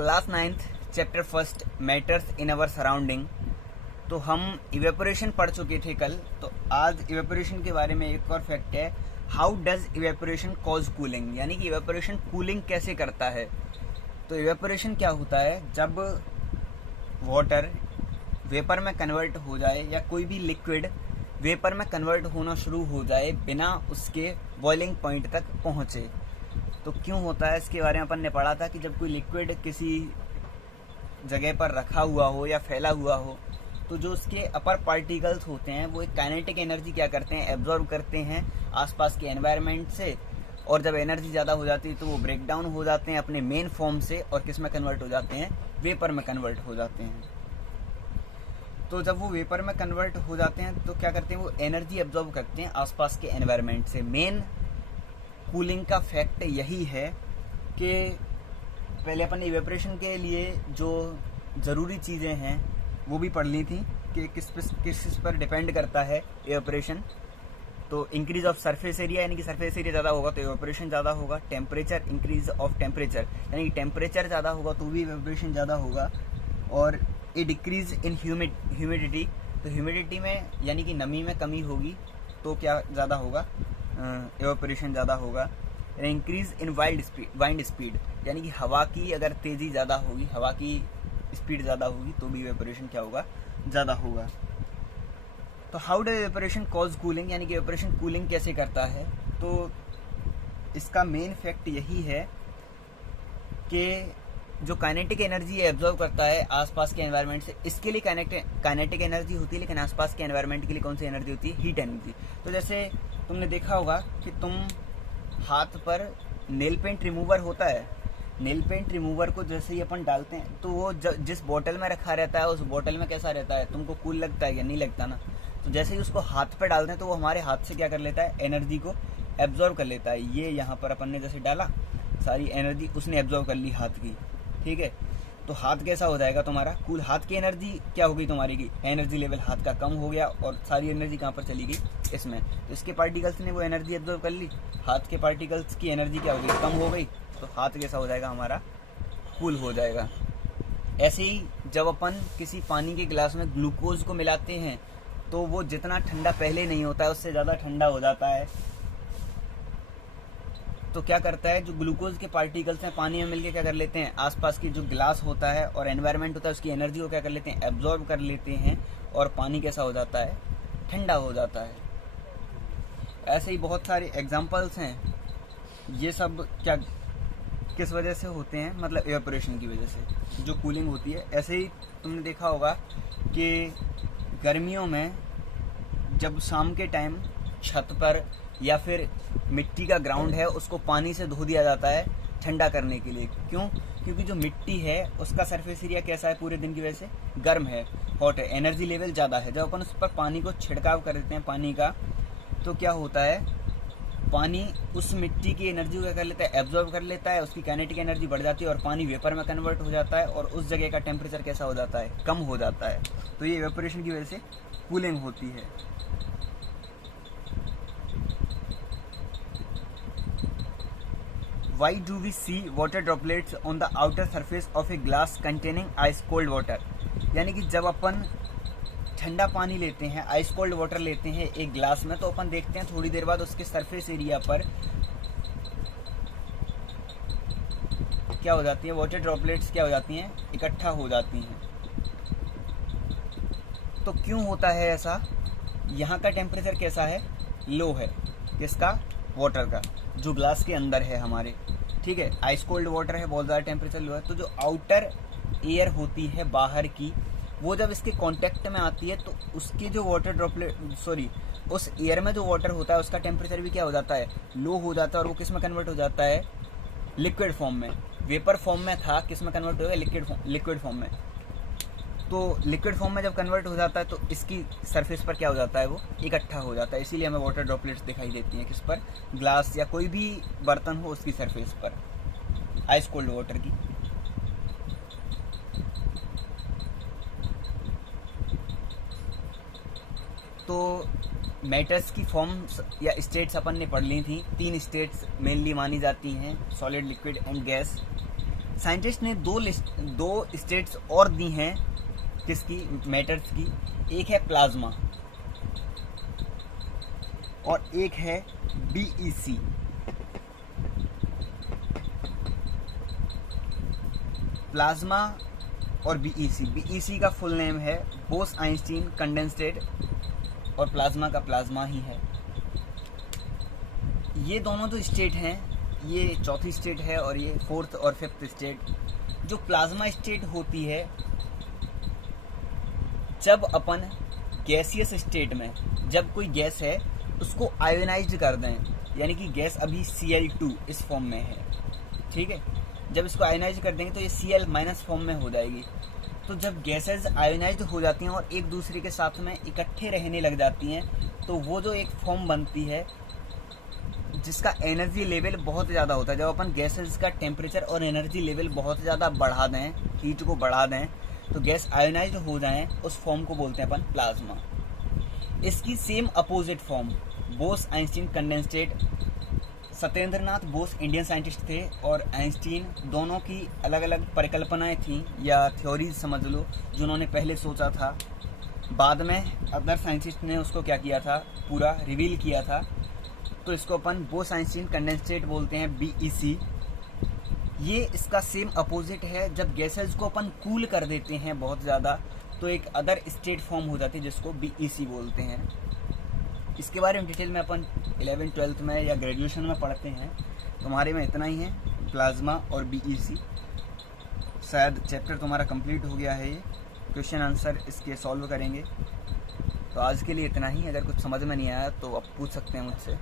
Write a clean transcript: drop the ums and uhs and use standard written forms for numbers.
Class 9th chapter first matters in our surrounding. तो हम evaporation पढ़ चुके थे कल। तो आज इवेपोरेशन के बारे में एक और फैक्ट है, how does evaporation cause cooling, यानी कि इवेपोरेशन कूलिंग कैसे करता है। तो इवेपोरेशन क्या होता है, जब वाटर वेपर में कन्वर्ट हो जाए या कोई भी लिक्विड वेपर में कन्वर्ट होना शुरू हो जाए बिना उसके बॉइलिंग पॉइंट तक पहुंचे। तो क्यों होता है, इसके बारे में अपन ने पढ़ा था कि जब कोई लिक्विड किसी जगह पर रखा हुआ हो या फैला हुआ हो तो जो उसके अपर पार्टिकल्स होते हैं वो एक काइनेटिक एनर्जी क्या करते हैं, एब्जॉर्ब करते हैं आसपास के एनवायरनमेंट से। और जब एनर्जी ज़्यादा हो जाती है तो वो ब्रेक डाउन हो जाते हैं अपने मेन फॉर्म से और किस में कन्वर्ट हो जाते हैं, वेपर में कन्वर्ट हो जाते हैं। तो जब वो वेपर में कन्वर्ट हो जाते हैं तो क्या करते हैं, वो एनर्जी एब्जॉर्ब करते हैं आसपास के एनवायरनमेंट से। मेन कूलिंग का फैक्ट यही है कि पहले अपन ने इवेपोरेशन के लिए जो ज़रूरी चीज़ें हैं वो भी पढ़ ली थी कि किस पर डिपेंड करता है इवेपोरेशन। तो इंक्रीज ऑफ सरफेस एरिया, यानी कि सरफेस एरिया ज़्यादा होगा तो इवेपोरेशन ज़्यादा होगा। टेम्परेचर, इंक्रीज ऑफ टेम्परेचर, यानी कि टेम्परेचर ज़्यादा होगा तो भी इवेपोरेशन ज़्यादा होगा। और ए डिक्रीज इन ह्यूमिडिटी, तो ह्यूमिडिटी में यानी कि नमी में कमी होगी तो क्या ज़्यादा होगा, इवेपोरेशन ज़्यादा होगा। इंक्रीज इन वाइंड स्पीड, यानी कि हवा की अगर तेज़ी ज़्यादा होगी, हवा की स्पीड ज़्यादा होगी तो भी इवेपोरेशन क्या होगा, ज़्यादा होगा। तो how does evaporation cause cooling, यानी कि इवेपोरेशन कूलिंग कैसे करता है। तो इसका मेन फैक्ट यही है कि जो काइनेटिक एनर्जी एब्जॉर्ब करता है आसपास के एनवायरनमेंट से, इसके लिए काइनेटिक एनर्जी होती है, लेकिन आसपास के एनवायरनमेंट के लिए कौन सी एनर्जी होती है, हीट एनर्जी। तो जैसे तुमने देखा होगा कि तुम हाथ पर नेल पेंट रिमूवर होता है, नेल पेंट रिमूवर को जैसे ही अपन डालते हैं तो वो जिस बोतल में रखा रहता है उस बोतल में कैसा रहता है, तुमको कूल लगता है या नहीं लगता ना। तो जैसे ही उसको हाथ पे डालते हैं तो वो हमारे हाथ से क्या कर लेता है, एनर्जी को एब्जॉर्ब कर लेता है। ये यहाँ पर अपन ने जैसे डाला, सारी एनर्जी उसने एब्जॉर्ब कर ली हाथ की, ठीक है। तो हाथ कैसा हो जाएगा तुम्हारा, कूल। हाथ की एनर्जी क्या होगी तुम्हारी की, एनर्जी लेवल हाथ का कम हो गया और सारी एनर्जी कहाँ पर चली गई, इसमें। तो इसके पार्टिकल्स ने वो एनर्जी एब्जॉर्ब कर ली, हाथ के पार्टिकल्स की एनर्जी क्या हो गई, कम हो गई, तो हाथ कैसा हो जाएगा हमारा, कूल हो जाएगा। ऐसे ही जब अपन किसी पानी के गिलास में ग्लूकोज को मिलाते हैं तो वो जितना ठंडा पहले नहीं होता है उससे ज़्यादा ठंडा हो जाता है। तो क्या करता है, जो ग्लूकोज के पार्टिकल्स हैं पानी में मिलके क्या कर लेते हैं, आसपास की जो गिलास होता है और एनवायरनमेंट होता है उसकी एनर्जी को क्या कर लेते हैं, एब्जॉर्ब कर लेते हैं और पानी कैसा हो जाता है, ठंडा हो जाता है। ऐसे ही बहुत सारे एग्जांपल्स हैं। ये सब क्या किस वजह से होते हैं, मतलब इवेपोरेशन की वजह से जो कूलिंग होती है। ऐसे ही तुमने देखा होगा कि गर्मियों में जब शाम के टाइम छत पर या फिर मिट्टी का ग्राउंड है उसको पानी से धो दिया जाता है ठंडा करने के लिए। क्यों, क्योंकि जो मिट्टी है उसका सरफेस एरिया कैसा है, पूरे दिन की वजह से गर्म है, हॉट है, एनर्जी लेवल ज़्यादा है। जब अपन उस पर पानी को छिड़काव कर देते हैं पानी का, तो क्या होता है, पानी उस मिट्टी की एनर्जी को क्या कर लेता है, एब्जॉर्ब कर लेता है, उसकी काइनेटिक एनर्जी बढ़ जाती है और पानी वेपर में कन्वर्ट हो जाता है और उस जगह का टेम्परेचर कैसा हो जाता है, कम हो जाता है। तो ये इवेपोरेशन की वजह से कूलिंग होती है। Why do we see water droplets on the outer surface of a glass containing ice cold water? यानी कि जब अपन ठंडा पानी लेते हैं, आइस कोल्ड वाटर लेते हैं एक ग्लास में, तो अपन देखते हैं थोड़ी देर बाद उसके सरफेस एरिया पर क्या हो जाती है, वाटर ड्रॉपलेट्स क्या हो जाती हैं, इकट्ठा हो जाती हैं। तो क्यों होता है ऐसा, यहाँ का टेम्परेचर कैसा है, लो है, किसका, वाटर का, जो ग्लास के अंदर है हमारे, ठीक है। आइस कोल्ड वाटर है, बहुत ज़्यादा टेम्परेचर लो है। तो जो आउटर एयर होती है बाहर की, वो जब इसके कांटेक्ट में आती है तो उसके जो वाटर ड्रॉपलेट, उस एयर में जो वाटर होता है उसका टेम्परेचर भी क्या हो जाता है, लो हो जाता है और वो किस में कन्वर्ट हो जाता है, लिक्विड फॉर्म में। वेपर फॉर्म में था, किस में कन्वर्ट हो गया, लिक्विड फॉर्म में। तो लिक्विड फॉर्म में जब कन्वर्ट हो जाता है तो इसकी सरफेस पर क्या हो जाता है, वो इकट्ठा हो जाता है। इसीलिए हमें वाटर ड्रॉपलेट्स दिखाई देती हैं, किस पर, ग्लास या कोई भी बर्तन हो उसकी सरफेस पर, आइस कोल्ड वाटर की। तो मैटर्स की फॉर्म्स या स्टेट्स अपन ने पढ़ ली थी। 3 स्टेट्स मेनली मानी जाती हैं, solid, liquid and gas. Scientist ने दो स्टेट्स और दी हैं किसकी, मैटर्स की। एक है प्लाज्मा और एक है बीईसी। प्लाज्मा और बीईसी। बीईसी का फुल नेम है बोस आइंस्टीन कंडेंसेट और प्लाज्मा का प्लाज्मा ही है। ये दोनों जो स्टेट हैं, ये चौथी स्टेट है और ये फोर्थ और फिफ्थ स्टेट। जो प्लाज्मा स्टेट होती है, जब अपन गैसियस स्टेट में, जब कोई गैस है उसको आयोनाइज्ड कर दें, यानी कि गैस अभी Cl2 इस फॉर्म में है, ठीक है। जब इसको आयोनाइज कर देंगे तो ये Cl माइनस फॉर्म में हो जाएगी। तो जब गैसेज आयोनाइज्ड हो जाती हैं और एक दूसरे के साथ में इकट्ठे रहने लग जाती हैं, तो वो जो एक फॉर्म बनती है जिसका एनर्जी लेवल बहुत ज़्यादा होता है। जब अपन गैसेज का टेम्परेचर और एनर्जी लेवल बहुत ज़्यादा बढ़ा दें, हीट को बढ़ा दें, तो गैस आयोनाइज्ड हो जाएं, उस फॉर्म को बोलते हैं अपन प्लाज्मा। इसकी same opposite form Bose Einstein condensate. Satyendranath Bose Indian scientist थे और आइंस्टीन, दोनों की अलग अलग परिकल्पनाएं थीं या थ्योरीज समझ लो, जो उन्होंने पहले सोचा था। बाद में अदर साइंटिस्ट ने उसको क्या किया था, पूरा रिवील किया था। तो इसको अपन बोस आइंस्टीन कंडेंसेट बोलते हैं, बीईसी। ये इसका सेम अपोजिट है। जब गैसेज को अपन कूल कर देते हैं बहुत ज़्यादा, तो एक अदर स्टेट फॉर्म हो जाती है जिसको बीईसी बोलते हैं। इसके बारे में डिटेल में अपन 11th 12th में या ग्रेजुएशन में पढ़ते हैं। तुम्हारे में इतना ही है, प्लाज्मा और बीईसी। शायद चैप्टर तुम्हारा कंप्लीट हो गया है। ये क्वेश्चन आंसर इसके सॉल्व करेंगे। तो आज के लिए इतना ही। अगर कुछ समझ में नहीं आया तो आप पूछ सकते हैं मुझसे।